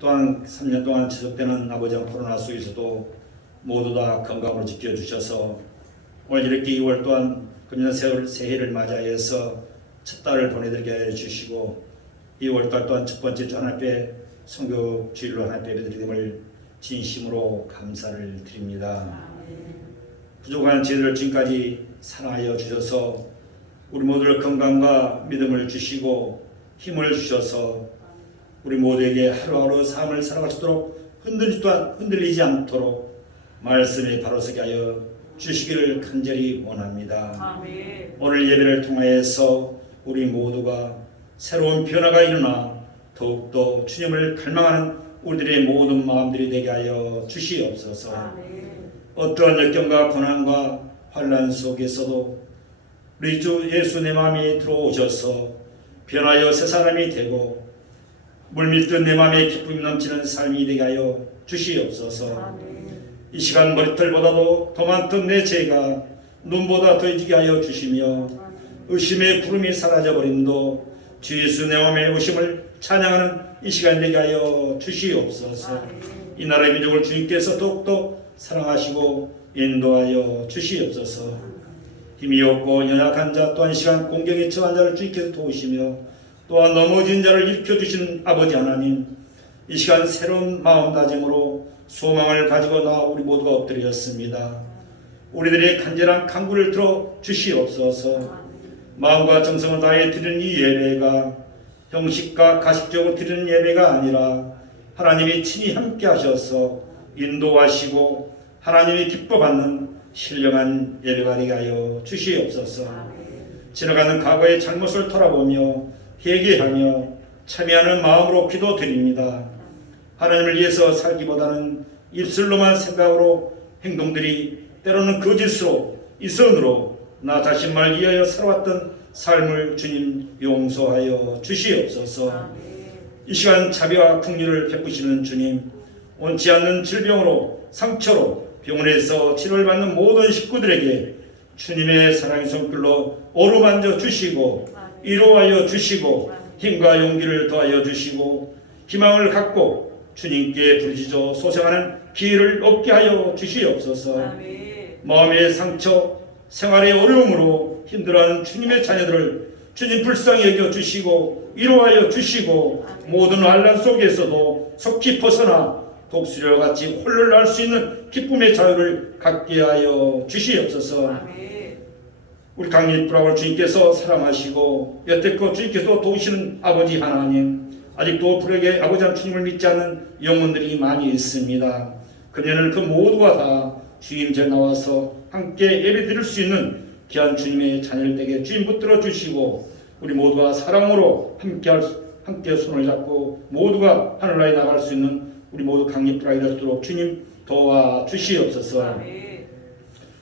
또한 3년 동안 지속되는 아버지의 코로나 속에서도 모두 다 건강으로 지켜주셔서 오늘 이렇게 2월 또한 금년 새해를 맞이하여서 첫 달을 보내드리게 해주시고 2월달 또한 첫 번째 주 하나님께 성교 주일로 하나님께 예배드림을 진심으로 감사를 드립니다. 부족한 저희들을 지금까지 사랑하여 주셔서 우리 모두를 건강과 믿음을 주시고 힘을 주셔서 우리 모두에게 하루하루 삶을 살아갈 수 있도록 흔들리지 않도록 말씀에 바로 서게 하여 주시기를 간절히 원합니다. 아멘. 오늘 예배를 통하여서 우리 모두가 새로운 변화가 일어나 더욱더 주님을 갈망하는 우리들의 모든 마음들이 되게 하여 주시옵소서. 아멘. 어떠한 역경과 고난과 환난 속에서도 우리 주 예수 내 마음에 들어오셔서 변하여 새 사람이 되고 물밀듯 내 마음에 기쁨이 넘치는 삶이 되게 하여 주시옵소서. 아멘. 이 시간 머리털보다도 더 많던 내 죄가 눈보다 더해지게 하여 주시며 의심의 구름이 사라져버림도 주 예수 내 마음에 오심을 찬양하는 이 시간 되게 하여 주시옵소서. 이 나라의 민족을 주님께서 더욱더 사랑하시고 인도하여 주시옵소서. 힘이 없고 연약한 자 또한 시간 공경에 처한 자를 주님께서 도우시며 또한 넘어진 자를 일으켜주시는 아버지 하나님, 이 시간 새로운 마음다짐으로 소망을 가지고 나와 우리 모두가 엎드렸습니다. 우리들의 간절한 간구를 들어 주시옵소서. 마음과 정성을 다해 드리는 이 예배가 형식과 가식적으로 드리는 예배가 아니라 하나님이 친히 함께 하셔서 인도하시고 하나님이 기뻐받는 신령한 예배가 되게 하여 주시옵소서. 지나가는 과거의 잘못을 돌아보며 회개하며 참여하는 마음으로 기도드립니다. 하나님을 위해서 살기보다는 입술로만 생각으로 행동들이 때로는 거짓으로 이선으로 나 자신만 위하여 살아왔던 삶을 주님 용서하여 주시옵소서. 이 시간 자비와 긍휼을 베푸시는 주님, 원치 않는 질병으로 상처로 병원에서 치료를 받는 모든 식구들에게 주님의 사랑의 손길로 어루만져 주시고 위로하여 주시고 힘과 용기를 더하여 주시고 희망을 갖고 주님께 부르짖어 소생하는 기회를 얻게 하여 주시옵소서. 아멘. 마음의 상처, 생활의 어려움으로 힘들어하는 주님의 자녀들을 주님 불쌍히 여겨 주시고 위로하여 주시고 모든 환난 속에서도 속히 벗어나 독수리와 같이 홀를 날 수 있는 기쁨의 자유를 갖게 하여 주시옵소서. 아멘. 우리 강일부라고 주님께서 사랑하시고 여태껏 주님께서 도우시는 아버지 하나님, 아직도 불에게 아버지 한 주님을 믿지 않는 영혼들이 많이 있습니다. 그녀는 그 모두가 다 주님 제 나와서 함께 예배 드릴 수 있는 귀한 주님의 자녀들에게 주님 붙들어 주시고 우리 모두가 사랑으로 함께 손을 잡고 모두가 하늘나라에 나갈 수 있는 우리 모두 강립부라이 되도록 주님 도와 주시옵소서. 아멘.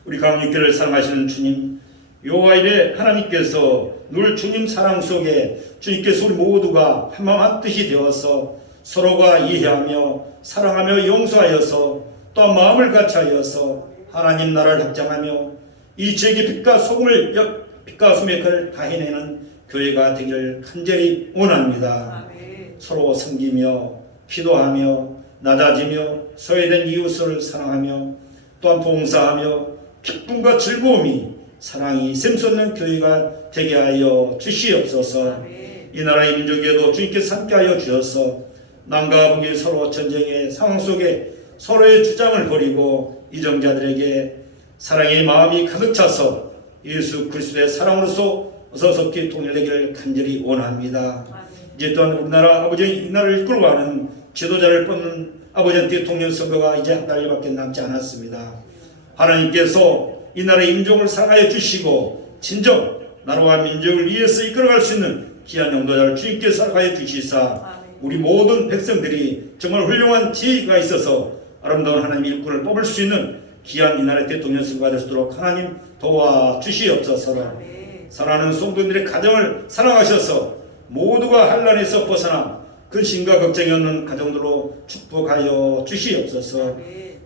우리 강립교를 사랑하시는 주님, 요하일에 하나님께서 늘 주님 사랑 속에 주님께서 우리 모두가 한마음 한뜻이 되어서 서로가 이해하며 사랑하며 용서하여서 또 마음을 같이하여서 하나님 나라를 확장하며 이 지역의 빛과 소금의 역을 다 해내는 교회가 되기를 간절히 원합니다. 아멘. 서로 섬기며 기도하며 낮아지며 소외된 이웃을 사랑하며 또한 봉사하며 기쁨과 즐거움이 사랑이 샘솟는 교회가 되게 하여 주시옵소서. 아멘. 이 나라의 민족에도 주님께서 함께하여 주셔서 남과 북이 서로 전쟁의 상황 속에 서로의 주장을 버리고 이정자들에게 사랑의 마음이 가득 차서 예수 그리스도의 사랑으로서 어서속히 통일되기를 간절히 원합니다. 이제 또한 우리나라 아버지 이 나라를 이끌어가는 지도자를 뽑는 아버지 대통령 선거가 이제 한 달밖에 남지 않았습니다. 하나님께서 이 나라의 민족을 사랑하여 주시고 진정 나라와 민족을 위해서 이끌어갈 수 있는 귀한 영도자를 주님께서 사랑하여 주시사 우리 모든 백성들이 정말 훌륭한 지혜가 있어서 아름다운 하나님의 일꾼을 뽑을 수 있는 귀한 이 나라의 대통령 선거가 될 수 있도록 하나님 도와주시옵소서. 사랑하는 성도들의 가정을 사랑하셔서 모두가 환난에서 벗어나 근심과 걱정이 없는 가정들로 축복하여 주시옵소서.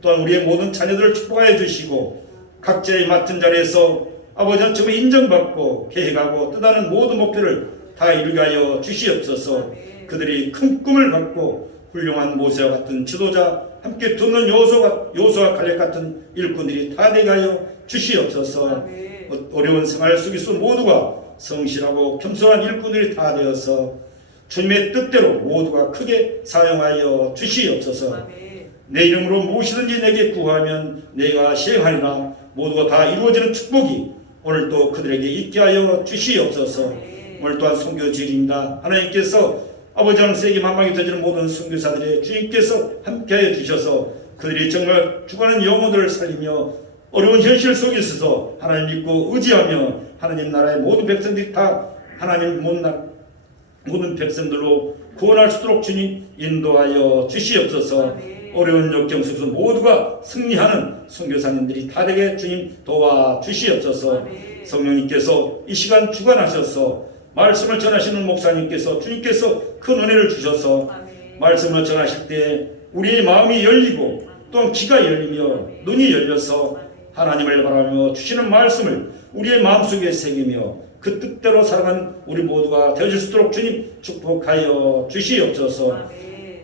또한 우리의 모든 자녀들을 축복하여 주시고 각자의 맡은 자리에서 아버지는 정말 인정받고 계획하고 뜻하는 모든 목표를 다 이루게 하여 주시옵소서. 그들이 큰 꿈을 갖고 훌륭한 모세와 같은 지도자, 함께 돕는 여호수아와 갈렙 같은 일꾼들이 다 되게 하여 주시옵소서. 어려운 생활 속에서 모두가 성실하고 겸손한 일꾼들이 다 되어서 주님의 뜻대로 모두가 크게 사용하여 주시옵소서. 내 이름으로 무엇이든지 내게 구하면 내가 시행하리라. 모두가 다 이루어지는 축복이 오늘도 그들에게 있게 하여 주시옵소서. 오늘 또한 선교지입니다. 하나님께서 아버지 하나님께 만방이 터지는 모든 선교사들의 주님께서 함께하여 주셔서 그들이 정말 죽어가는 영혼들을 살리며 어려운 현실 속에 있어서 하나님 믿고 의지하며 하나님 나라의 모든 백성들이 다 하나님 모든 백성들로 구원할 수 있도록 주님 인도하여 주시옵소서. 어려운 역경 속에서 모두가 승리하는 선교사님들이 다 되게 주님 도와주시옵소서. 성령님께서 이 시간 주관하셔서 말씀을 전하시는 목사님께서 주님께서 큰 은혜를 주셔서 말씀을 전하실 때 우리의 마음이 열리고 또한 귀가 열리며 눈이 열려서 하나님을 바라며 주시는 말씀을 우리의 마음속에 새기며 그 뜻대로 살아가는 우리 모두가 되어질 수 있도록 주님 축복하여 주시옵소서.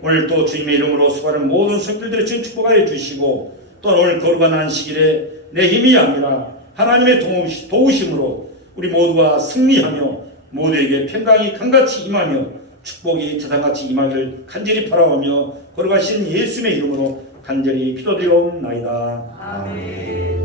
오늘 또 주님의 이름으로 수고하는 모든 성도들의 주님 축복하여 주시고 또 오늘 거룩한 안식일에 내 힘이 아니라 하나님의 도우심으로 우리 모두가 승리하며 모두에게 평강이 강같이 임하며 축복이 태산같이 임하기를 간절히 바라오며 거룩하신 예수님의 이름으로 간절히 기도드리옵나이다. 아멘.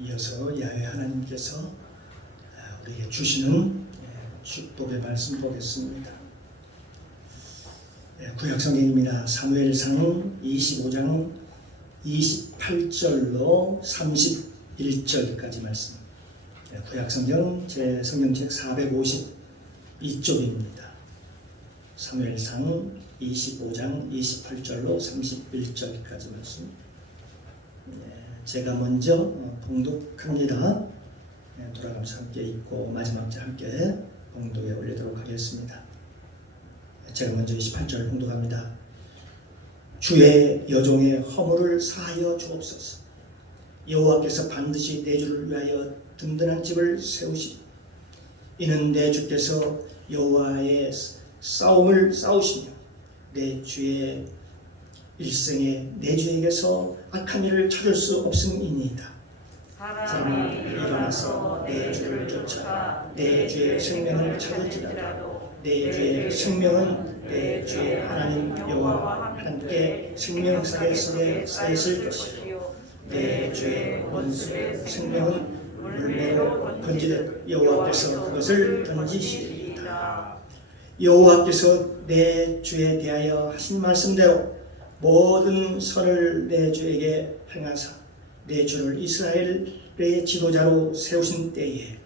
이어서 야훼 하나님께서 우리에게 주시는 축복의 말씀 보겠습니다. 구약 성경입니다. 사무엘상 25장 28절로 31절까지 말씀. 구약 성경 제 성경책 452쪽입니다. 사무엘상 25장 28절로 31절까지 말씀. 제가 먼저 봉독합니다. 돌아가면서 함께 읽고 마지막 절 함께 봉독에 올리도록 하겠습니다. 제가 먼저 28절 봉독합니다. 주의 여종의 허물을 사하여 주옵소서. 여호와께서 반드시 내 주를 위하여 든든한 집을 세우시리. 이는 내 주께서 여호와의 싸움을 싸우시며 내 주의 일생에 내 주에게서 악한 일을 찾을 수 없음이니이다. 사람이 일어나서 내 주를 쫓아 내 주의 생명을 찾을지라도 내 주의 생명은 내 주의 하나님 여호와와 함께 생명사계 속에 쌓였을 것이요 내 주의 원수의 생명은 물매로 던지듯 여호와께서 그것을 던지시리이다. 여호와께서 내 주에 대하여 하신 말씀대로 모든 선을 내 주에게 행하사 내 주를 이스라엘의 지도자로 세우신 때에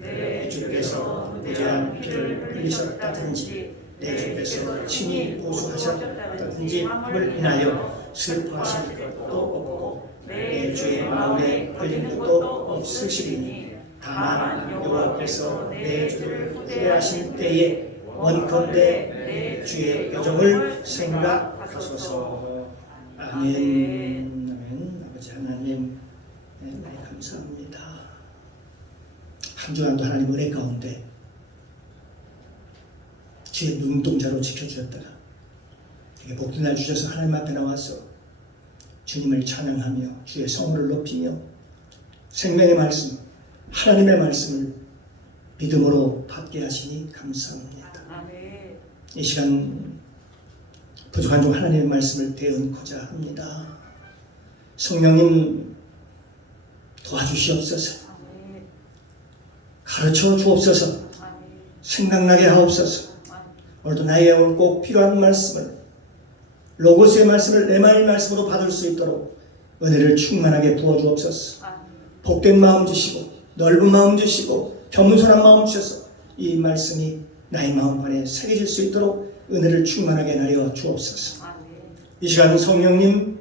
내 주께서 무죄한 피를 흘리셨다든지 내 주께서 친히 보수하셨다든지 함을 인하여 슬퍼하실 것도 없고 내 주의 마음에 걸린 것도 없으시리니 다만 여호와께서 내 주를 후대하신 때에 원컨대 내 주의 여정을 생각하소서. 아멘. 아멘. 아버지 하나님, 감사합니다. 한 주간도 하나님 은혜 가운데 주의 눈동자로 지켜주셨다가 되게 복된 날 주셔서 하나님 앞에 나와서 주님을 찬양하며 주의 성호를 높이며 생명의 말씀, 하나님의 말씀을 믿음으로 받게 하시니 감사합니다. 이 시간 부족한 중 하나님의 말씀을 대언고자 합니다. 성령님 도와주시옵소서. 가르쳐 주옵소서. 생각나게 하옵소서. 오늘도 나의 오늘 꼭 필요한 말씀을 로고스의 말씀을 레마의 말씀으로 받을 수 있도록 은혜를 충만하게 부어주옵소서. 복된 마음 주시고 넓은 마음 주시고 겸손한 마음 주셔서 이 말씀이 나의 마음 안에 새겨질 수 있도록 은혜를 충만하게 나려 주옵소서. 이 시간 성령님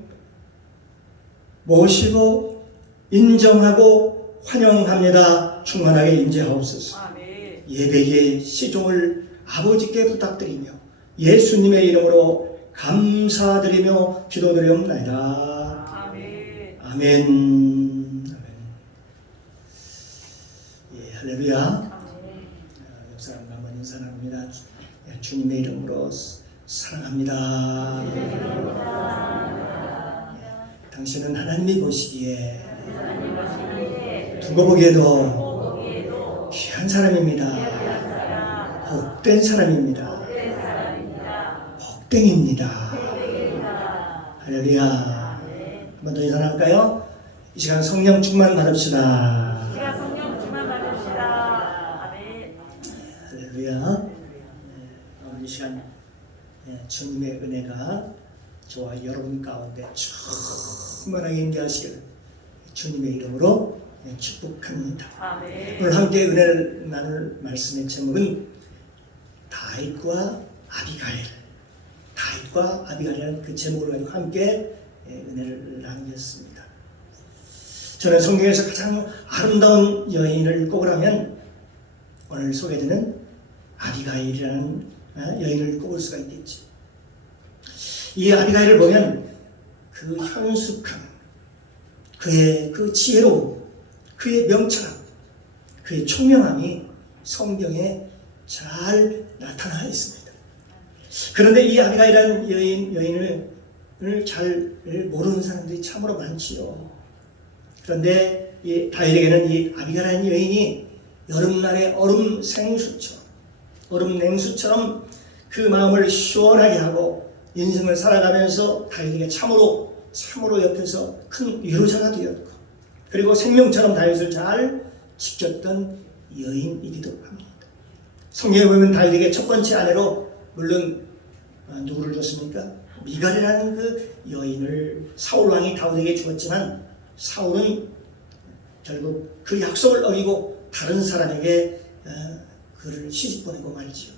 모시고 인정하고 환영합니다. 충만하게 임재하옵소서. 아멘. 예배의 시종을 아버지께 부탁드리며 예수님의 이름으로 감사드리며 기도드리옵나이다. 아멘. 아멘. 예, 할렐루야. 아멘. 옆 사람과 한번 인사 나눕니다. 주님의 이름으로 사랑합니다. 당신은 하나님이 보시기에 두고 보기에도 귀한 사람입니다. 복된 사람입니다. 복댕입니다. 할렐루야. 한 번 더 인사할까요? 이 시간 성령 충만 받읍시다. 시간 성령 주만 받읍시다. 아멘. 할렐루야. 오늘 이 시간 주님의 은혜가 저와 여러분 가운데 충만하게 임재하시기를 주님의 이름으로 축복합니다. 아멘. 오늘 함께 은혜를 나눌 말씀의 제목은 다윗과 아비가일. 다윗과 아비가일이라는 그 제목을 가지고 함께 은혜를 나누겠습니다. 저는 성경에서 가장 아름다운 여인을 꼽으라면 오늘 소개되는 아비가일이라는 여인을 꼽을 수가 있겠지. 이 아비가일을 보면 그 현숙함, 그의 그 지혜로움, 그의 명철함, 그의 총명함이 성경에 잘 나타나 있습니다. 그런데 이 아비가일이라는 여인을 잘 모르는 사람들이 참으로 많지요. 그런데 이 다윗에게는 이 아비가일이라는 여인이 여름날의 얼음 냉수처럼 그 마음을 시원하게 하고 인생을 살아가면서 다윗에게 참으로 옆에서 큰 위로자가 되었고, 그리고 생명처럼 다윗을 잘 지켰던 여인이기도 합니다. 성경에 보면 다윗에게 첫 번째 아내로 물론 누구를 줬습니까? 미갈이라는 그 여인을 사울 왕이 다윗에게 주었지만 사울은 결국 그 약속을 어기고 다른 사람에게 그를 시집 보내고 말지요.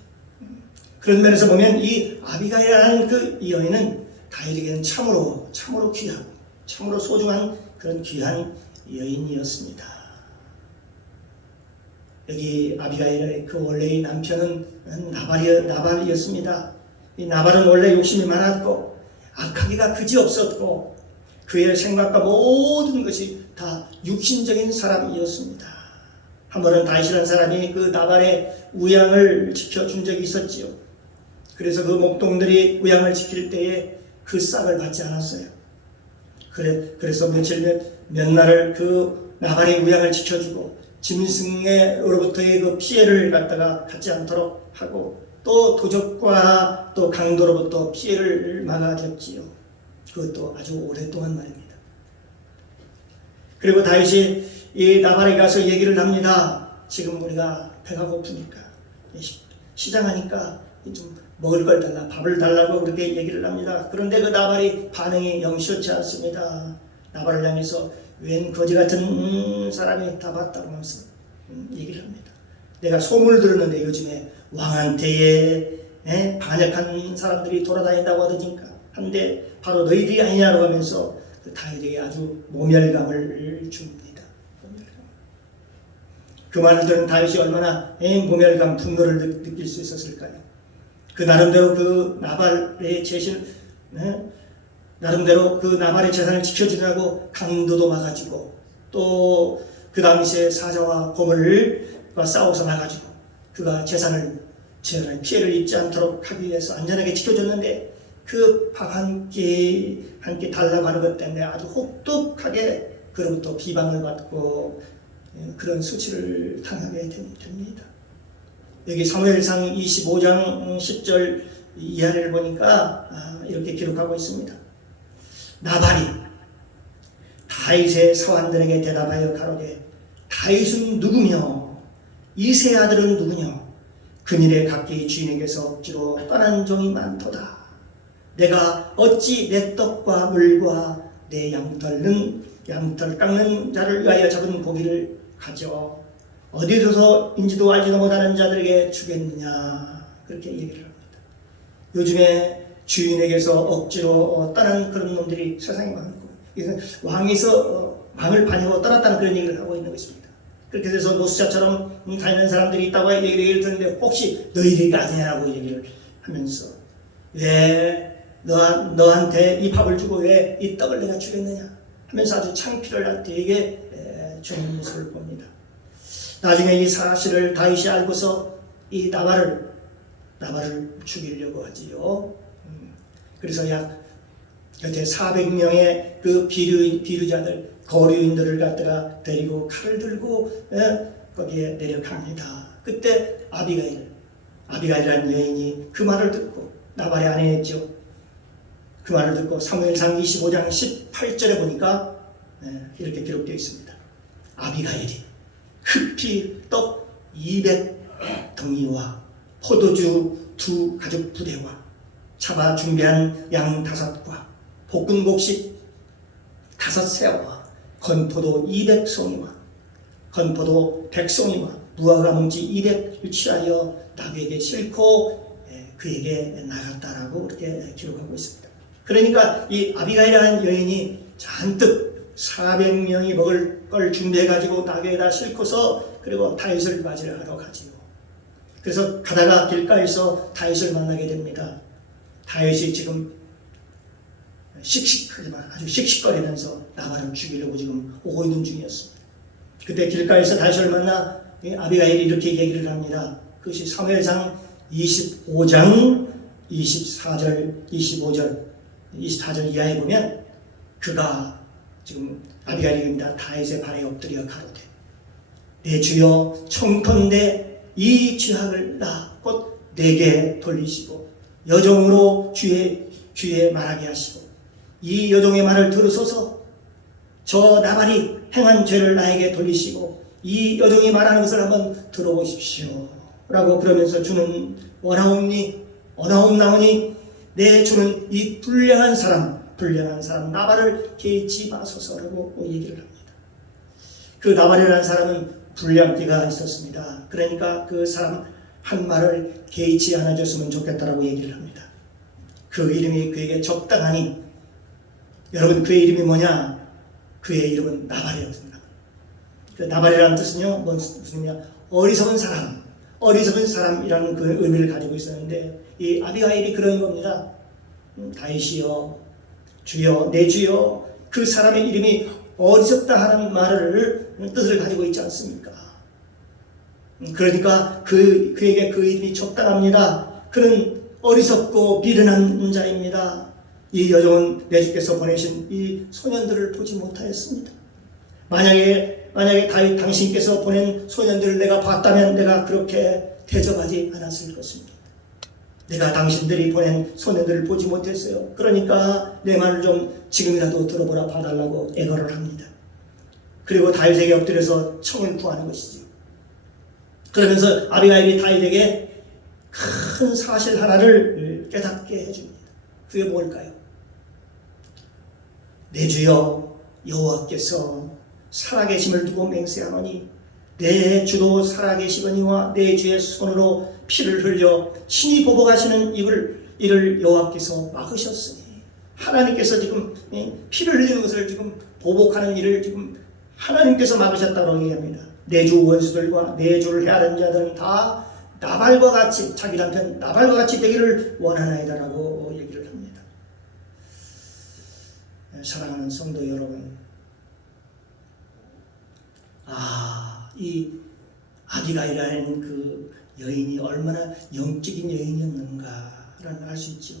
그런 면에서 보면 이 아비가일이라는 그 여인은 다윗에게는 참으로 귀하고 참으로 소중한 그런 귀한 여인이었습니다. 여기 아비가일의 그 원래의 남편은 나발이었습니다. 이 나발은 원래 욕심이 많았고 악하기가 그지없었고 그의 생각과 모든 것이 다 육신적인 사람이었습니다. 한 번은 다윗이라는 사람이 그 나발의 우양을 지켜준 적이 있었지요. 그래서 그 목동들이 우양을 지킬 때에 그 싹을 받지 않았어요. 그래서 몇 날을 그 나발의 우양을 지켜주고 짐승으로부터의 그 피해를 갖지 않도록 하고 또 도적과 또 강도로부터 피해를 막아줬지요. 그것도 아주 오랫동안 말입니다. 그리고 다윗이 이 나발에 가서 얘기를 합니다. 지금 우리가 배가 고프니까 시장하니까 좀 먹을 걸 달라, 밥을 달라고 그렇게 얘기를 합니다. 그런데 그 나발이 반응이 영시치 않습니다. 나발을 향해서 웬 거지 같은 사람이 다 봤다고 하면서 얘기를 합니다. 내가 소문을 들었는데 요즘에 왕한테에 반역한 사람들이 돌아다닌다고 하더니까 한데 바로 너희들이 아니냐고 하면서 그 다윗에게 아주 모멸감을 줍니다. 그 말을 들은 다윗이 얼마나 모멸감, 분노를 느낄 수 있었을까요? 그 나름대로 그 나발의 나름대로 그 나발의 재산을 지켜주느라고 강도도 막아주고 또 그 당시에 사자와 고물과 싸워서 막아주고 그가 재산을 피해를 입지 않도록 하기 위해서 안전하게 지켜줬는데 그 밥 한 끼 달라고 하는 것 때문에 아주 혹독하게 그로부터 비방을 받고 그런 수치를 당하게 됩니다. 여기 사무엘상 25장 10절 이하를 보니까 이렇게 기록하고 있습니다. 나발이 다윗의 서한들에게 대답하여 가로되 다윗은 누구며 이세 아들은 누구냐? 그일에 각기 주인에게서 억지로 떠난 종이 많도다. 내가 어찌 내 떡과 물과 내 양털 깎는 자를 위하여 잡은 고기를 가져 어디서인지도 알지도 못하는 자들에게 주겠느냐, 그렇게 얘기를 합니다. 요즘에 주인에게서 억지로 떠난 그런 놈들이 세상에 많고, 왕에서 마음을 반영하고 떠났다는 그런 얘기를 하고 있는 것입니다. 그렇게 돼서 노숙자처럼 다니는 사람들이 있다고 얘기를 듣는데 혹시 너희들이 아니냐라고 얘기를 하면서 왜 너한테 이 밥을 주고 왜 이 떡을 내가 주겠느냐 하면서 아주 창피를 되게 주는 모습을 봅니다. 나중에 이 사실을 다윗이 알고서 이 나발을 죽이려고 하지요. 그래서 약 곁에 400명의 그 비류자들, 거류인들을 갖다가 데리고 칼을 들고 거기에 내려갑니다. 그때 아비가일이라는 여인이 그 말을 듣고 나발의 아내였죠. 그 말을 듣고 사무엘상 25장 18절에 보니까 이렇게 기록되어 있습니다. 아비가일이 급히 떡 200덩이와 포도주 2 가죽 부대와 잡아 준비한 양 5과 볶은 곡식 5새와 건포도 200송이와 건포도 100송이와 무화과 뭉치 200을 취하여 나귀에게 싣고 그에게 나갔다라고 이렇게 기록하고 있습니다. 그러니까 이 아비가일이라는 여인이 잔뜩 400명이 먹을 걸 준비해가지고 나귀에다 싣고서 그리고 다윗을 맞이를 하러 가지요. 그래서 가다가 길가에서 다윗을 만나게 됩니다. 다윗이 지금 씩씩하지만 아주 씩씩거리면서 나발을 죽이려고 지금 오고 있는 중이었습니다. 그때 길가에서 다윗을 만나 아비가일이 이렇게 얘기를 합니다. 그것이 사무엘상 25장 24절, 25절, 24절 이하에 보면 그가 지금 아비가일입니다. 다윗의 발에 엎드려 가로되 내 주여 청컨대 이 죄악을 나 곧 내게 돌리시고 여종으로 주의 말하게 하시고 이 여종의 말을 들으소서. 저 나발이 행한 죄를 나에게 돌리시고 이 여종이 말하는 것을 한번 들어보십시오 라고 그러면서 주는 원하옵나오니 내 주는 이 불량한 사람 나발을 개의치 마소서라고 얘기를 합니다. 그 나발이라는 사람은 불량기가 있었습니다. 그러니까 그 사람 한 말을 개의치 않아줬으면 좋겠다라고 얘기를 합니다. 그 이름이 그에게 적당하니 여러분 그의 이름이 뭐냐? 그의 이름은 나발이었습니다. 그 나발이라는 뜻은요 무슨 의미냐? 어리석은 사람이라는 그 의미를 가지고 있었는데 이 아비가일이 그런 겁니다. 다윗이여 주여 내 주여 그 사람의 이름이 어리석다 하는 말을 뜻을 가지고 있지 않습니까? 그러니까 그에게 그 이름이 적당합니다. 그는 어리석고 미련한 자입니다. 이 여종은 내 주께서 보내신 이 소년들을 보지 못하였습니다. 만약에 다윗 당신께서 보낸 소년들을 내가 봤다면 내가 그렇게 대접하지 않았을 것입니다. 내가 당신들이 보낸 소년들을 보지 못했어요. 그러니까 내 말을 좀 지금이라도 들어보라 봐달라고 애걸을 합니다. 그리고 다윗에게 엎드려서 청을 구하는 것이죠. 그러면서 아비가일이 다윗에게 큰 사실 하나를 깨닫게 해줍니다. 그게 뭘까요? 내 주여 여호와께서 살아계심을 두고 맹세하노니 내 주도 살아계시거니와 내 주의 손으로 피를 흘려 신이 보복하시는 이를 여호와께서 막으셨으니 하나님께서 지금 피를 흘리는 것을 지금 보복하는 일을 지금 하나님께서 막으셨다고 얘기합니다. 내 주 원수들과 내 주를 헤아리는 자들은 다 나발과 같이 자기 남편 나발과 같이 되기를 원하나이다라고 얘기를 합니다. 사랑하는 성도 여러분, 이 아비가일이라는 그 여인이 얼마나 영적인 여인이었는가를 알 수 있죠.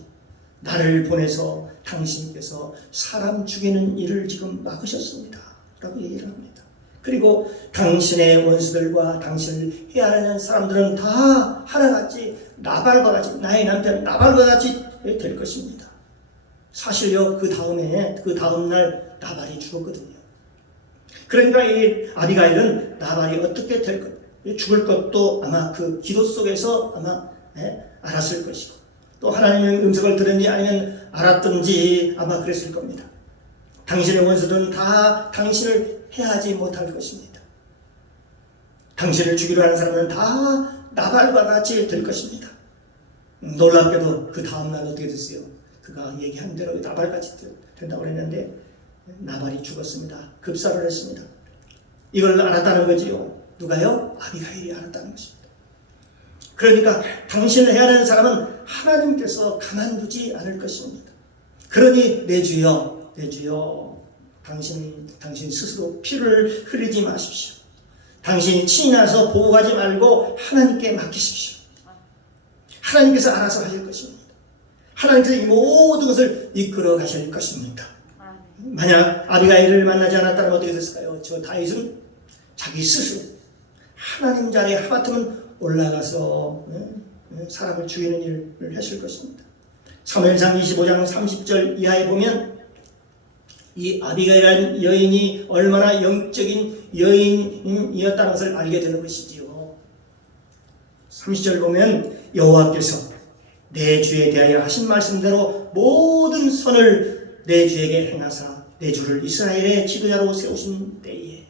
나를 보내서 당신께서 사람 죽이는 일을 지금 막으셨습니다 라고 얘기를 합니다. 그리고 당신의 원수들과 당신을 헤아리는 사람들은 다 하나같이 나발과 같이 나의 남편 나발과 같이 될 것입니다. 사실요 그 다음날 나발이 죽었거든요. 그러니까 이 아비가일은 나발이 어떻게 될 것, 죽을 것도 아마 그 기도 속에서 아마 알았을 것이고 또 하나님의 음성을 들었는지 아니면 알았든지 아마 그랬을 겁니다. 당신의 원수들은 다 당신을 해하지 못할 것입니다. 당신을 죽이려 하는 사람은 다 나발과 같이 될 것입니다. 놀랍게도 그 다음날 어떻게 됐어요? 그가 얘기한 대로 나발같이 된다고 그랬는데 나발이 죽었습니다. 급사를 했습니다. 이걸 알았다는 거지요. 누가요? 아비가일이 알았다는 것입니다. 그러니까 당신을 해야 하는 사람은 하나님께서 가만두지 않을 것입니다. 그러니 내 주여, 내 주여, 당신 스스로 피를 흘리지 마십시오. 당신이 친히 나서 보호하지 말고 하나님께 맡기십시오. 하나님께서 알아서 하실 것입니다. 하나님께서 이 모든 것을 이끌어 가실 것입니다. 만약 아비가일을 만나지 않았다면 어떻게 됐을까요? 저 다윗은 자기 스스로 하나님 자리에 하마터면 올라가서 사람을 죽이는 일을 했을 것입니다. 사무엘상 25장 30절 이하에 보면 이 아비가일이라는 여인이 얼마나 영적인 여인이었다는 것을 알게 되는 것이지요. 30절 보면 여호와께서 내 주에 대하여 하신 말씀대로 모든 선을 내 주에게 행하사 내 주를 이스라엘의 지도자로 세우신 때에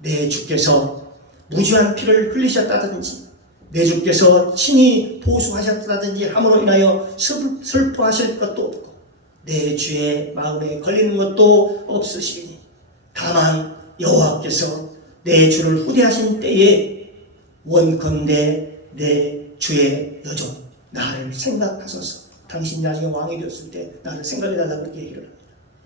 내 주께서 무죄한 피를 흘리셨다든지 내 주께서 친히 보수하셨다든지 함으로 인하여 슬퍼하실 것도 없고 내 주의 마음에 걸리는 것도 없으시니 다만 여호와께서 내 주를 후대하신 때에 원컨대 내 주의 여종 나를 생각하소서. 당신이 나중에 왕이 되었을 때 나를 생각해달라고 그렇게 얘기를 합니다.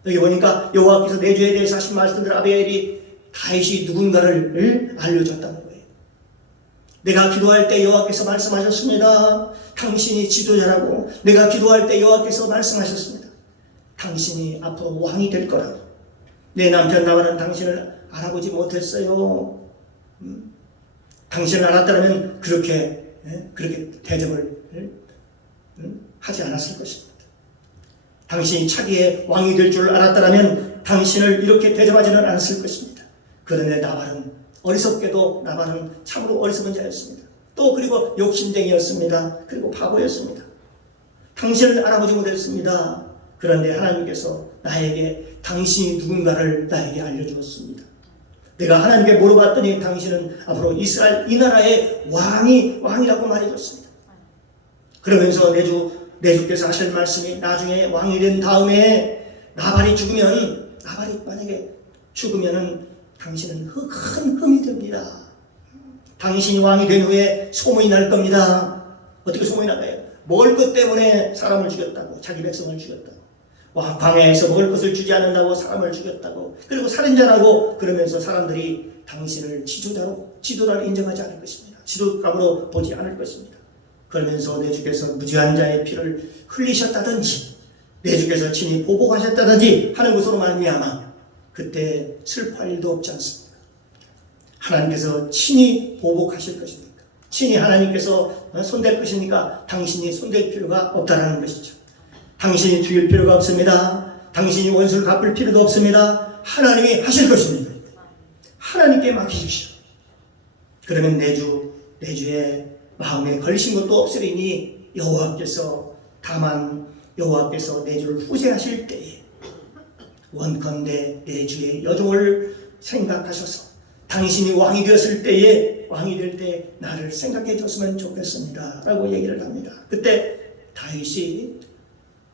여기 보니까 여호와께서 내 주에 대해서 하신 말씀들 아비가일이 다윗이 누군가를 알려줬다는 거예요. 내가 기도할 때 여호와께서 말씀하셨습니다. 당신이 지도자라고. 내가 기도할 때 여호와께서 말씀하셨습니다. 당신이 앞으로 왕이 될 거라고. 내 남편 나와는 당신을 알아보지 못했어요. 당신을 알았다면 그렇게 대접을 하지 않았을 것입니다. 당신이 차기의 왕이 될 줄 알았다면 당신을 이렇게 대접하지는 않았을 것입니다. 그런데 나발은 어리석게도 나발은 참으로 어리석은 자였습니다. 또 그리고 욕심쟁이였습니다. 그리고 바보였습니다. 당신을 알아보지 못했습니다. 그런데 하나님께서 나에게 당신이 누군가를 나에게 알려주었습니다. 내가 하나님께 물어봤더니 당신은 앞으로 이스라엘 이 나라의 왕이라고 말해줬습니다. 그러면서 내 주께서 하실 말씀이 나중에 왕이 된 다음에 나발이 만약에 죽으면은 당신은 큰 흠이 됩니다. 당신이 왕이 된 후에 소문이 날 겁니다. 어떻게 소문이 나가요? 먹을 것 때문에 사람을 죽였다고, 자기 백성을 죽였다고, 광야에서 먹을 것을 주지 않는다고 사람을 죽였다고, 그리고 살인자라고 그러면서 사람들이 당신을 지도자로 인정하지 않을 것입니다. 지도감으로 보지 않을 것입니다. 그러면서 내 주께서 무죄한 자의 피를 흘리셨다든지 내 주께서 친히 보복하셨다든지 하는 것으로 말미암아 그때 슬퍼할 일도 없지 않습니다. 하나님께서 친히 보복하실 것입니까? 친히 하나님께서 손댈 것입니까? 당신이 손댈 필요가 없다라는 것이죠. 당신이 죽일 필요가 없습니다. 당신이 원수를 갚을 필요도 없습니다. 하나님이 하실 것입니다. 하나님께 맡기십시오. 그러면 내 주의 마음에 걸리신 것도 없으리니 다만 여호와께서 내 주를 후세하실 때에 원컨대 내 주의 여종을 생각하셔서 당신이 왕이 되었을 때에 왕이 될 때 나를 생각해 줬으면 좋겠습니다 라고 얘기를 합니다. 그때 다윗이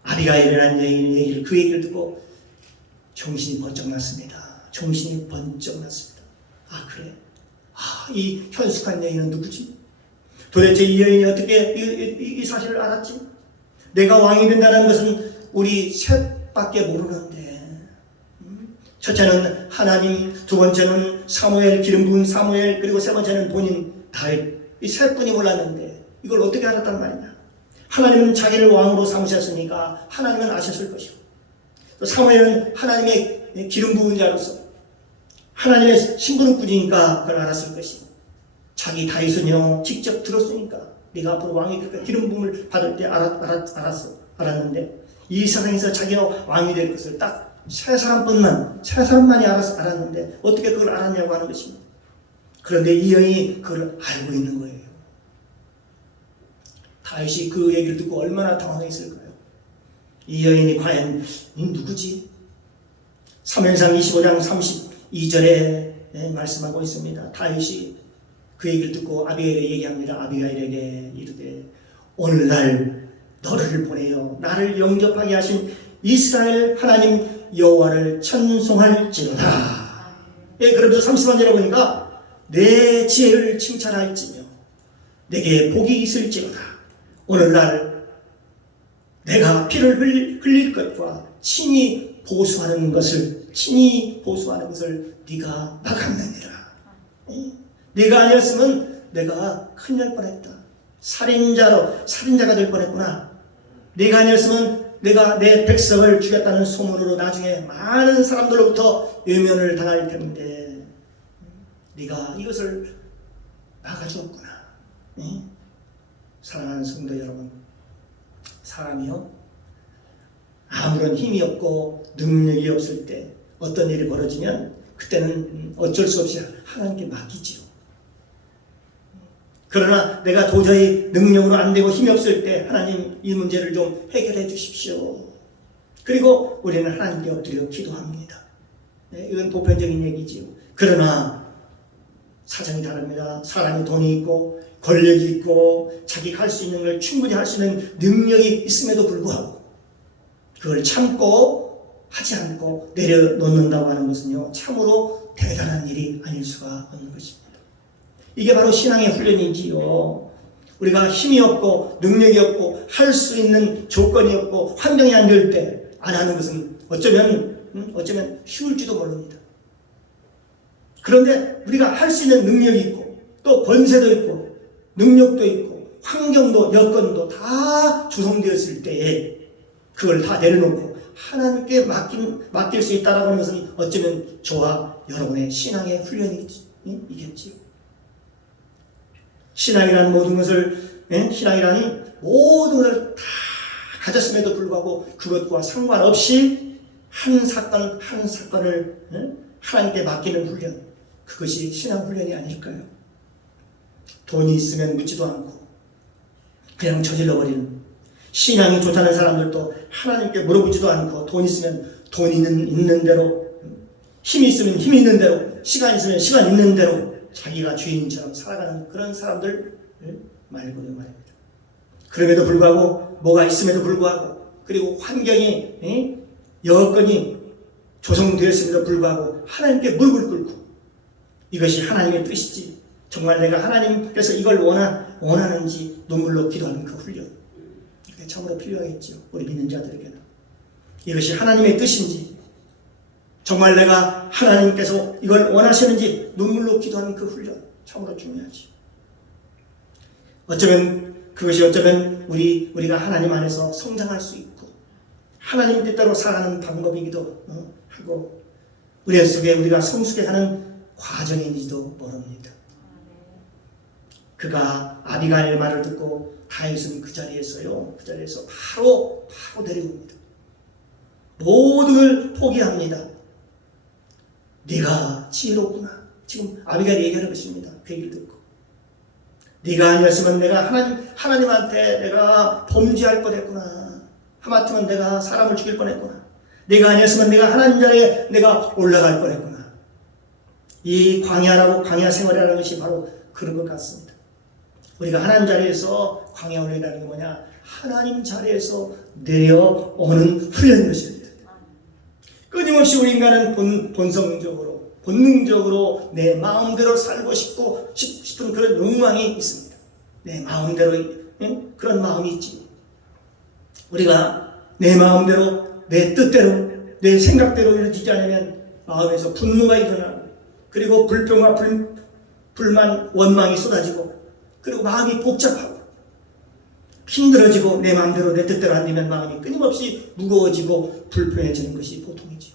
아비가일이라는 여인의 그 얘기를 듣고 정신이 번쩍 났습니다. 정신이 번쩍 났습니다. 아 그래? 이 현숙한 여인은 누구지? 도대체 이 여인이 어떻게 이 사실을 알았지? 내가 왕이 된다는 것은 우리 셋밖에 모르는데 첫째는 하나님, 두 번째는 사무엘, 기름 부은 사무엘, 그리고 세 번째는 본인 다윗. 이 세 분이 몰랐는데 이걸 어떻게 알았단 말이냐? 하나님은 자기를 왕으로 삼으셨으니까 하나님은 아셨을 것이고 또 사무엘은 하나님의 기름 부은 자로서 하나님의 심부름꾼이니까 그걸 알았을 것이고 자기 다윗은요 직접 들었으니까 네가 앞으로 왕이 될 거야 기름 부음을 받을 때 알았는데 이 세상에서 자기가 왕이 될 것을 딱 세 사람만이 알았는데 어떻게 그걸 알았냐고 하는 것입니다. 그런데 이 여인이 그걸 알고 있는 거예요. 다윗이 그 얘기를 듣고 얼마나 당황했을까요? 이 여인이 과연 누구지? 사무엘상 25장 32절에 말씀하고 있습니다. 다윗이 그 얘기를 듣고 아비가일에게 얘기합니다. 아비가일에게 이르되 오늘날 너를 보내어 나를 영접하게 하신 이스라엘 하나님 여호와를 찬송할지로다. 예, 그러면서 30절에 보니까 내 지혜를 칭찬할지며 내게 복이 있을지로다. 오늘날 내가 피를 흘릴 것과 친히 보수하는 것을 네가 막았느니라. 네가 아니었으면 내가 큰일 날 뻔했다. 살인자가 될 뻔했구나. 네가 아니었으면 내가 내 백성을 죽였다는 소문으로 나중에 많은 사람들로부터 외면을 당할 텐데 네가 이것을 막아주었구나. 사랑하는 성도 여러분, 사람이요 아무런 힘이 없고 능력이 없을 때 어떤 일이 벌어지면 그때는 어쩔 수 없이 하나님께 맡기지요. 그러나 내가 도저히 능력으로 안 되고 힘이 없을 때 하나님 이 문제를 좀 해결해 주십시오. 그리고 우리는 하나님께 엎드려 기도합니다. 이건 보편적인 얘기지요. 그러나 사정이 다릅니다. 사람이 돈이 있고 권력이 있고 자기가 할 수 있는 걸 충분히 할 수 있는 능력이 있음에도 불구하고 그걸 참고 하지 않고 내려놓는다고 하는 것은요 참으로 대단한 일이 아닐 수가 없는 것입니다. 이게 바로 신앙의 훈련이지요. 우리가 힘이 없고 능력이 없고 할 수 있는 조건이 없고 환경이 안 될 때 안 하는 것은 어쩌면 쉬울지도 모릅니다. 그런데 우리가 할 수 있는 능력이 있고 또 권세도 있고 능력도 있고 환경도 여건도 다 조성되었을 때에 그걸 다 내려놓고 하나님께 맡길 수 있다라고 하는 것은 어쩌면 저와 여러분의 신앙의 훈련이겠지요. 신앙이라는 모든 것을 다 가졌음에도 불구하고 그것과 상관없이 한 사건을 하나님께 맡기는 훈련, 그것이 신앙 훈련이 아닐까요? 돈이 있으면 묻지도 않고 그냥 저질러 버리는, 신앙이 좋다는 사람들도 하나님께 물어보지도 않고 돈 있으면 돈 있는 대로, 힘이 있으면 힘이 있는 대로, 시간 있으면 시간 있는 대로 자기가 주인처럼 살아가는 그런 사람들 말고요 말입니다. 그럼에도 불구하고 뭐가 있음에도 불구하고 그리고 환경이 여건이 조성되었음에도 불구하고 하나님께 무릎을 꿇고 이것이 하나님의 뜻이지 정말 내가 하나님께서 이걸 원하는지 눈물로 기도하는 그 훈련, 이게 참으로 필요하겠죠. 우리 믿는 자들에게는 이것이 하나님의 뜻인지 정말 내가 하나님께서 이걸 원하시는지 눈물로 기도하는 그 훈련 참으로 중요하지. 그것이 어쩌면 우리가 하나님 안에서 성장할 수 있고 하나님 뜻대로 살아가는 방법이기도 하고 우리 속에 우리가 성숙해가는 과정인지도 모릅니다. 그가 아비가일 말을 듣고 다윗은 그 자리에서 바로 내려옵니다. 모든 걸 포기합니다. 네가 지혜롭구나. 지금 아비가일이 얘기하는 것입니다. 그 얘기를 듣고 네가 아니었으면 내가 하나님한테 내가 범죄할 뻔했구나. 하마터면 내가 사람을 죽일 뻔했구나. 네가 아니었으면 내가 하나님 자리에 내가 올라갈 뻔했구나. 이 광야 생활이라는 것이 바로 그런 것 같습니다. 우리가 하나님 자리에서 광야 훈련이라는 게 뭐냐? 하나님 자리에서 내려오는 훈련인 것입니다. 끊임없이 우리 인간은 본능적으로 내 마음대로 살고 싶은 그런 욕망이 있습니다. 내 마음대로 그런 마음이 있지. 우리가 내 마음대로 내 뜻대로 내 생각대로 이루어지지 않으면 마음에서 분노가 일어나고 그리고 불평과 불만 원망이 쏟아지고 그리고 마음이 복잡하고 힘들어지고 내 마음대로 내 뜻대로 안 되면 마음이 끊임없이 무거워지고 불편해지는 것이 보통이죠.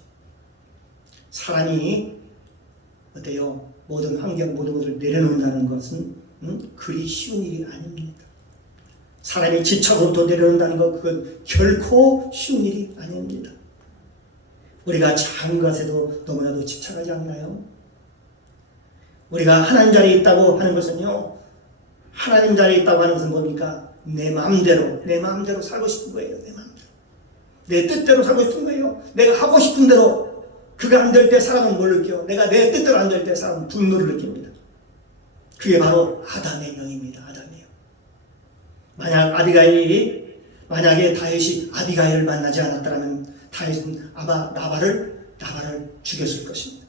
사람이 어때요? 모든 환경 모든 것을 내려놓는다는 것은 그리 쉬운 일이 아닙니다. 사람이 집착으로부터 내려놓는다는 것 그건 결코 쉬운 일이 아닙니다. 우리가 작은 것에도 너무나도 집착하지 않나요? 우리가 하나님 자리에 있다고 하는 것은요, 하나님 자리에 있다고 하는 것은 뭡니까? 내 마음대로 살고 싶은 거예요. 내 마음대로. 내 뜻대로 살고 싶은 거예요. 내가 하고 싶은 대로. 그가 안 될 때 사람은 뭘 느껴? 내가 내 뜻대로 안 될 때 사람은 분노를 느낍니다. 그게 바로 아담의 영입니다. 아담의 영. 만약에 다윗이 아비가일을 만나지 않았다면 다윗은 아마 나발을 죽였을 것입니다.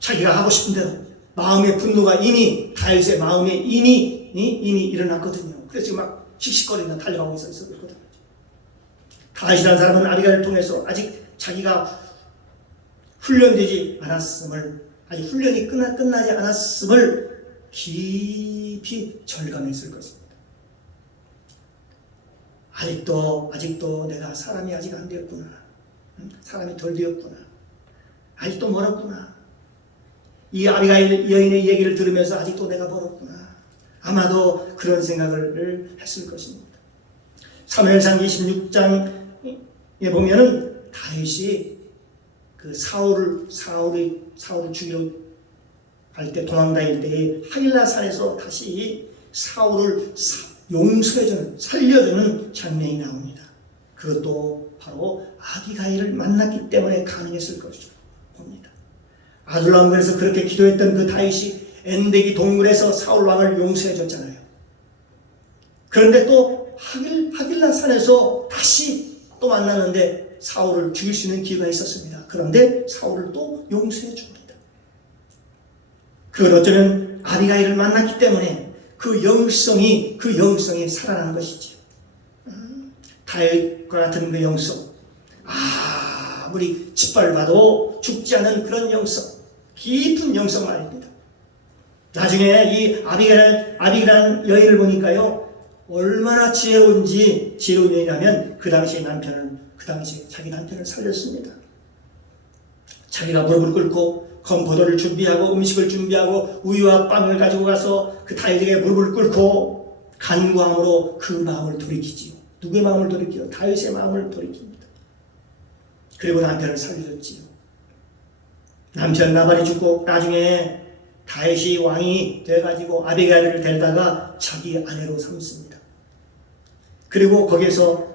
자기가 하고 싶은 대로 마음의 분노가 이미 다윗의 마음에 이미 일어났거든요. 그래서 지금 막 씩씩거리며 달려가고 있었거든요. 다윗이라는 사람은 아비가일을 통해서 아직 자기가 훈련되지 않았음을, 아직 훈련이 끝나지 않았음을 깊이 절감했을 것입니다. 아직도 내가 사람이 아직 안 되었구나. 사람이 덜 되었구나. 아직도 멀었구나. 이 아비가일 여인의 얘기를 들으면서 아직도 내가 멀었구나. 아마도 그런 생각을 했을 것입니다. 사무엘상 26장에 보면은 다윗이 그 사울을 죽이러 갈 때 도망다닐 때에 하길라 산에서 다시 사울을 용서해주는, 살려주는 장면이 나옵니다. 그것도 바로 아비가일을 만났기 때문에 가능했을 것이죠. 봅니다. 아둘람에서 그렇게 기도했던 그 다윗이 엔데기 동굴에서 사울 왕을 용서해줬잖아요. 그런데 또 하길라 산에서 다시 또 만났는데 사울을 죽일 수 있는 기회가 있었습니다. 그런데 사울을 또 용서해 줍니다. 그건 어쩌면 아비가일을 만났기 때문에 그 영성이 살아난 것이지요. 다윗과 같은 그 영성, 아무리 짓밟아도 죽지 않은 그런 영성, 깊은 영성 말입니다. 나중에 이 아비가라는 여인을 보니까요, 얼마나 지혜로운 여인이라면 그 당시에 자기 남편을 살렸습니다. 자기가 무릎을 꿇고 건포도를 준비하고 음식을 준비하고 우유와 빵을 가지고 가서 그 다윗에게 무릎을 꿇고 간구함으로 그 마음을 돌이키지요. 누구의 마음을 돌이키요? 다윗의 마음을 돌이킵니다. 그리고 남편을 살려줬지요. 남편 나발이 죽고 나중에 다윗이 왕이 돼가지고 아비가일을 데려다가 자기 아내로 삼습니다. 그리고 거기에서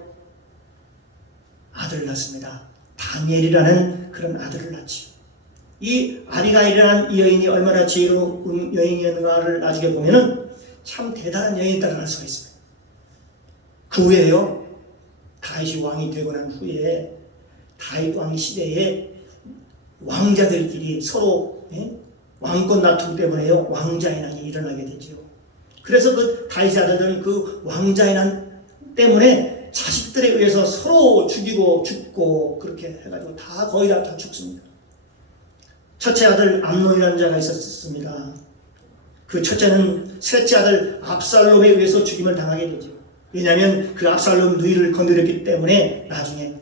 아들을 낳습니다. 다니엘이라는 그런 아들을 낳지요. 이 아비가일이라는 이 여인이 얼마나 지혜로운 여인이었는가를 나중에 보면은 참 대단한 여인이다라고 할 수가 있습니다. 그 후에요, 다윗이 왕이 되고 난 후에 다윗 왕 시대에 왕자들끼리 서로 왕권 다툼 때문에요, 왕자의 난이 일어나게 되죠. 그래서 그 다윗의 아들들은 그 왕자의 난 때문에 자식들에 의해서 서로 죽이고 죽고 그렇게 해가지고 거의 다 죽습니다. 첫째 아들 암논이라는 자가 있었습니다. 그 첫째는 셋째 아들 압살롬에 의해서 죽임을 당하게 되죠. 왜냐하면 그 압살롬 누이를 건드렸기 때문에 나중에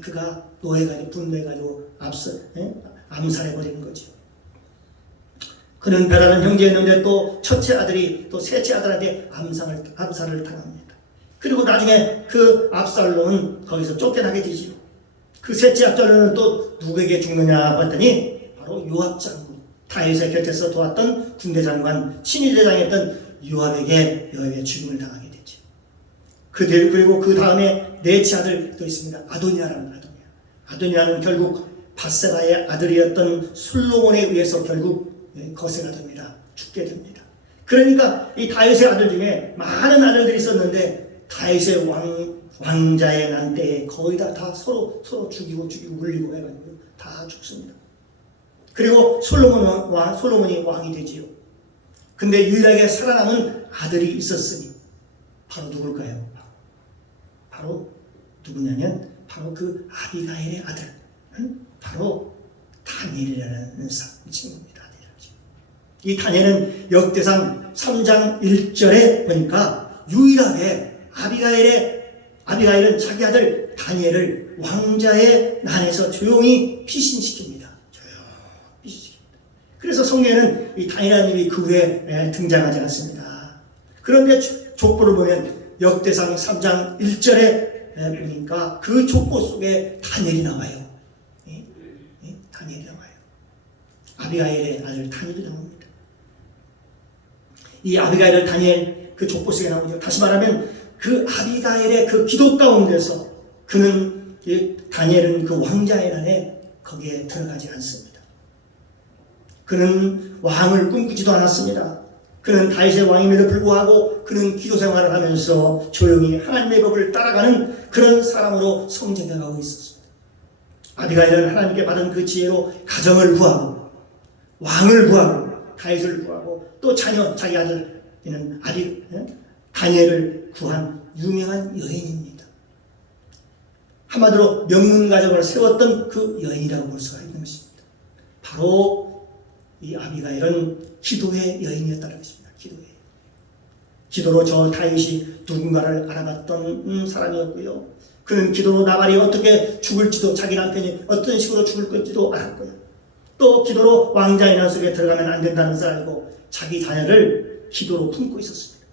그가 노해가지고 분노해가지고 암살해버리는 거죠. 그는 배다른 형제였는데 또 첫째 아들이 또 셋째 아들한테 암살을 당합니다. 그리고 나중에 그 압살롬은 거기서 쫓겨나게 되지요. 그 셋째 압살롬은 또 누구에게 죽느냐 봤더니 바로 요압 장군, 다윗의 곁에서 도왔던 군대 장관, 친위대장이었던 요압에게 죽임을 당하게 되죠. 그리고 그 다음에 넷째 아들도 있습니다. 아도니아는 결국 밧세바의 아들이었던 솔로몬에 의해서 결국 거세가 됩니다. 죽게 됩니다. 그러니까 이 다윗의 아들 중에 많은 아들들이 있었는데 다윗의 왕자의 난 때에 거의 다 서로 죽이고 물리고 해가지고 다 죽습니다. 그리고 솔로몬이 왕이 되지요. 근데 유일하게 살아남은 아들이 있었으니 바로 누굴까요? 바로 누구냐면 바로 그 아비가일의 아들, 바로 다니엘이라는 친구입니다. 이 다니엘은 역대상 3장 1절에 보니까 유일하게 아비가일은 자기 아들 다니엘을 왕자의 난에서 조용히 피신시킵니다. 그래서 성경에는 이 다니엘이라는 이름이 그 후에 등장하지 않습니다. 그런데 족보를 보면 역대상 3장 1절에 보니까 그 족보 속에 다니엘이 나와요. 다니엘이 나와요. 아비가일의 아들 다니엘이 나옵니다. 이 아비가일의 다니엘 그 족보 속에 나오죠. 다시 말하면 그 아비가일의 그 기도 가운데서 다니엘은 그 왕자의 난에 거기에 들어가지 않습니다. 그는 왕을 꿈꾸지도 않았습니다. 그는 다윗의 왕임에도 불구하고 그는 기도 생활을 하면서 조용히 하나님의 법을 따라가는 그런 사람으로 성장해 가고 있었습니다. 아비가일은 하나님께 받은 그 지혜로 가정을 구하고 왕을 구하고 다윗을 구하고 또 자녀 자기 아들이는 다니엘을 구한 유명한 여인입니다. 한마디로 명문가정을 세웠던 그 여인이라고 볼 수가 있는 것입니다. 바로 이 아비가일은 기도의 여인이었다는 것입니다. 기도로 저 다윗이 누군가를 알아봤던 사람이었고요. 그는 기도로 나발이 어떻게 죽을지도, 자기 남편이 어떤 식으로 죽을 건지도 알았고요. 또 기도로 왕자의 난 속에 들어가면 안 된다는 것을 알고 자기 자녀를 기도로 품고 있었습니다.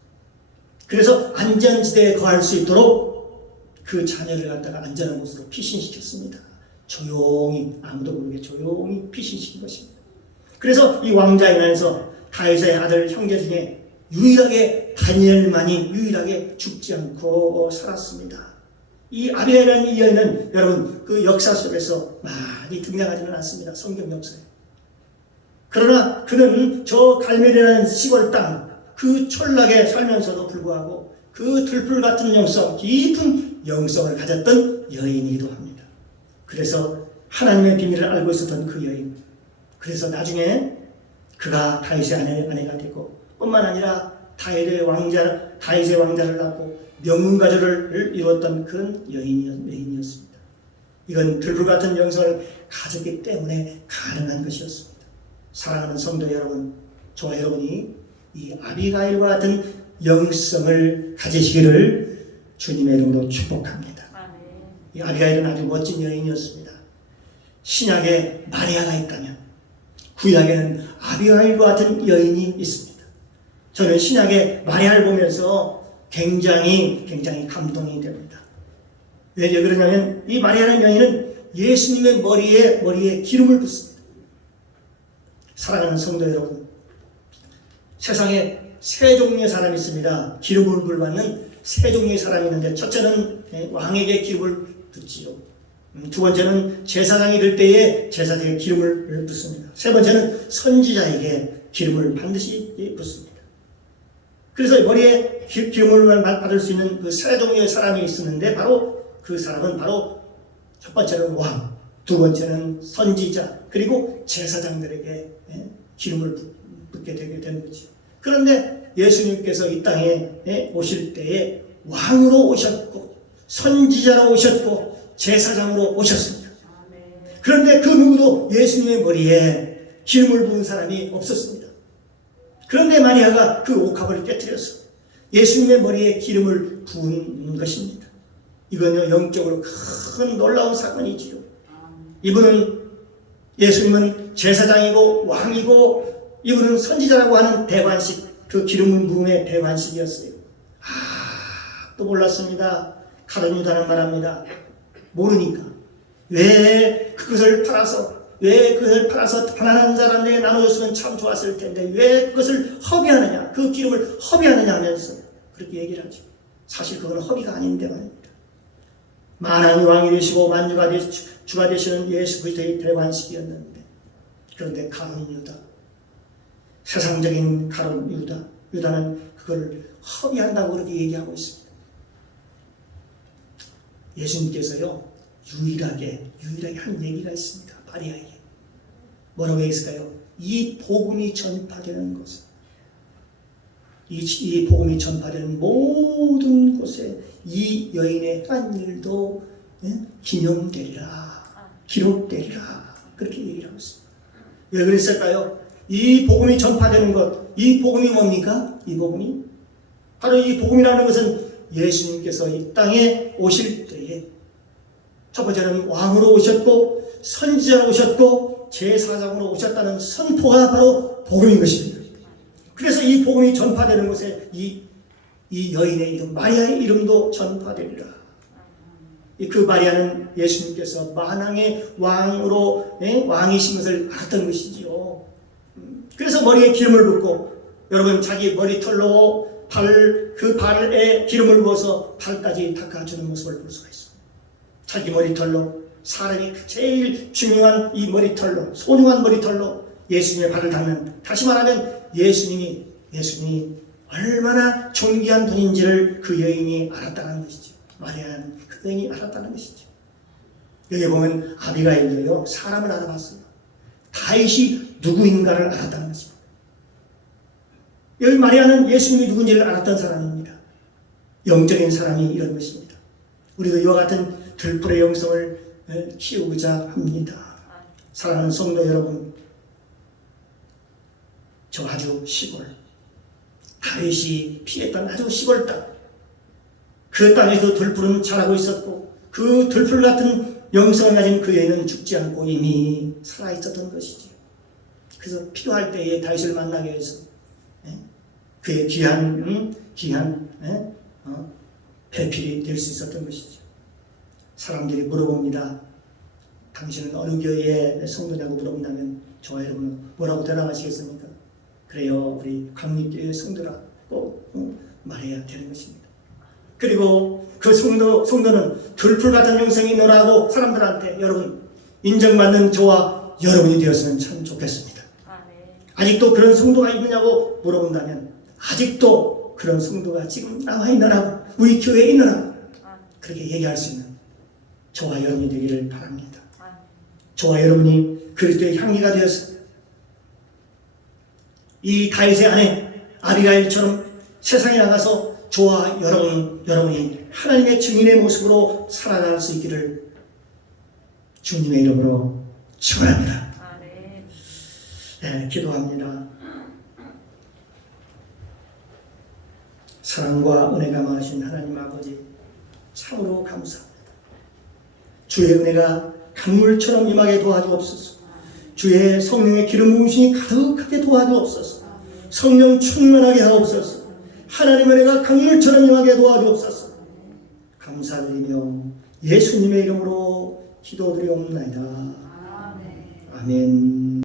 그래서 안전지대에 거할 수 있도록 그 자녀를 갖다가 안전한 곳으로 피신시켰습니다. 조용히, 아무도 모르게 조용히 피신시킨 것입니다. 그래서 이 왕자의 난에서 다윗의 아들 형제 중에 유일하게 다니엘만이 유일하게 죽지 않고 살았습니다. 이 아비가일이라는 이 여인은 여러분 그 역사 속에서 많이 등장하지는 않습니다. 성경 역사에. 그러나 그는 저 갈멜이라는 시골 땅 그 촌락에 살면서도 불구하고 그 들풀 같은 영성, 깊은 영성을 가졌던 여인이기도 합니다. 그래서 하나님의 비밀을 알고 있었던 그 여인. 그래서 나중에 그가 다윗의 아내가 되고 뿐만 아니라 다윗의 왕자를 낳고 명문가족을 이루었던 그런 여인이었습니다. 이건 들불 같은 영성을 가졌기 때문에 가능한 것이었습니다. 사랑하는 성도 여러분, 저와 여러분이 이 아비가일과 같은 영성을 가지시기를 주님의 이름으로 축복합니다. 이 아비가일은 아주 멋진 여인이었습니다. 신약에 마리아가 있다면 구약에는 아비가일과 같은 여인이 있습니다. 저는 신약의 마리아를 보면서 굉장히 감동이 됩니다. 왜 그러냐면 이 마리아라는 여인은 예수님의 머리에 기름을 붓습니다. 사랑하는 성도 여러분, 세상에 세 종류의 사람이 있습니다. 기름을 받는 세 종류의 사람이 있는데, 첫째는 왕에게 기름을 붓지요. 두 번째는 제사장이 될 때에 제사장에게 기름을 붓습니다. 세 번째는 선지자에게 기름을 반드시 붓습니다. 그래서 머리에 기름을 받을 수 있는 그 세 종류의 사람이 있었는데, 바로 그 사람은 바로 첫 번째는 왕, 두 번째는 선지자, 그리고 제사장들에게 기름을 붓게 되게 되는 거죠. 그런데 예수님께서 이 땅에 오실 때에 왕으로 오셨고 선지자로 오셨고 제사장으로 오셨습니다. 그런데 그 누구도 예수님의 머리에 기름을 부은 사람이 없었습니다. 그런데 마리아가 그 옥합을 깨뜨려서 예수님의 머리에 기름을 부은 것입니다. 이건요 영적으로 큰 놀라운 사건이지요. 예수님은 제사장이고 왕이고 이분은 선지자라고 하는 대관식, 그 기름 부음의 대관식이었어요. 또 몰랐습니다. 가룟 유다는 말합니다. 모르니까 왜 그것을 팔아서 가난한 사람에게 나눠줬으면 참 좋았을 텐데 왜 그것을 허비하느냐, 그 기름을 허비하느냐 하면서 그렇게 얘기를 하죠. 사실 그건 허비가 아닌데 말입니다. 만왕이 왕이 되시고 만주가 주가 되시는 예수 그리스도의 대관식이었는데, 그런데 가룟 유다, 세상적인 가룟 유다는 그걸 허비한다고 그렇게 얘기하고 있습니다. 예수님께서요 유일하게 한 얘기가 있습니다. 마리아에게 뭐라고 했을까요? 이 복음이 전파되는 곳, 이 복음이 전파되는 모든 곳에 이 여인의 한 일도 기념되리라, 기록되리라, 그렇게 얘기를 하고 있습니다. 왜 그랬을까요? 이 복음이 전파되는 것, 이 복음이 뭡니까? 이 복음이 바로 이 복음이라는 것은 예수님께서 이 땅에 오실 때에 첫 번째는 왕으로 오셨고 선지자로 오셨고 제사장으로 오셨다는 선포가 바로 복음인 것입니다. 그래서 이 복음이 전파되는 곳에 이 여인의 이름, 마리아의 이름도 전파되리라. 그 마리아는 예수님께서 만왕의 왕으로 왕이신 것을 알았던 것이지요. 그래서 머리에 기름을 붓고, 여러분 자기 머리털로 그 발에 기름을 부어서 발까지 닦아주는 모습을 볼 수가 있습니다. 자기 머리털로, 사람이 제일 중요한 이 머리털로, 소중한 머리털로 예수님의 발을 닦는, 다시 말하면 예수님이 예수님이 얼마나 존귀한 분인지를 그 여인이 알았다는 것이죠. 마리아는 그 여인이 알았다는 것이죠. 여기 보면 아비가일도요 사람을 알아봤어요. 다윗이 누구인가를 알았다는 것입니다. 여기 마리아는 예수님이 누군지를 알았던 사람입니다. 영적인 사람이 이런 것입니다. 우리도 이와 같은 들풀의 영성을 키우고자 합니다. 사랑하는 성도 여러분, 저 아주 시골, 다윗이 피했던 아주 시골 땅, 그 땅에서 들풀은 자라고 있었고 그 들풀 같은 영성을 가진 그 여인은 죽지 않고 이미 살아있었던 것이지요. 그래서 필요할 때에 다윗을 만나게 해서 그의 귀한 배필이 될 수 있었던 것이죠. 사람들이 물어봅니다. 당신은 어느 교회의 성도냐고 물어본다면 저와 여러분은 뭐라고 대답하시겠습니까? 그래요, 우리 강림교회 성도라 꼭 말해야 되는 것입니다. 그리고 그 성도는 들풀 같은 영성이 너라고 사람들한테 여러분 인정받는 저와 여러분이 되었으면 참 좋겠습니다. 아직도 그런 성도가 있느냐고 물어본다면 아직도 그런 성도가 지금 남아있느냐고 우리 교회에 있느냐고 그렇게 얘기할 수 있는 저와 여러분이 되기를 바랍니다. 저와 여러분이 그리스도의 향기가 되어서 이 다윗의 아내 아비가일처럼 세상에 나가서 저와 여러분이 하나님의 증인의 모습으로 살아갈 수 있기를 주님의 이름으로 축원합니다. 네, 기도합니다. 사랑과 은혜가 많으신 하나님 아버지 참으로 감사합니다. 주의 은혜가 강물처럼 임하게 도와주옵소서. 주의 성령의 기름 부으심이 가득하게 도와주옵소서. 성령 충만하게 하옵소서. 하나님의 은혜가 강물처럼 임하게 도와주옵소서. 감사드리며 예수님의 이름으로 기도드리옵나이다. 아멘.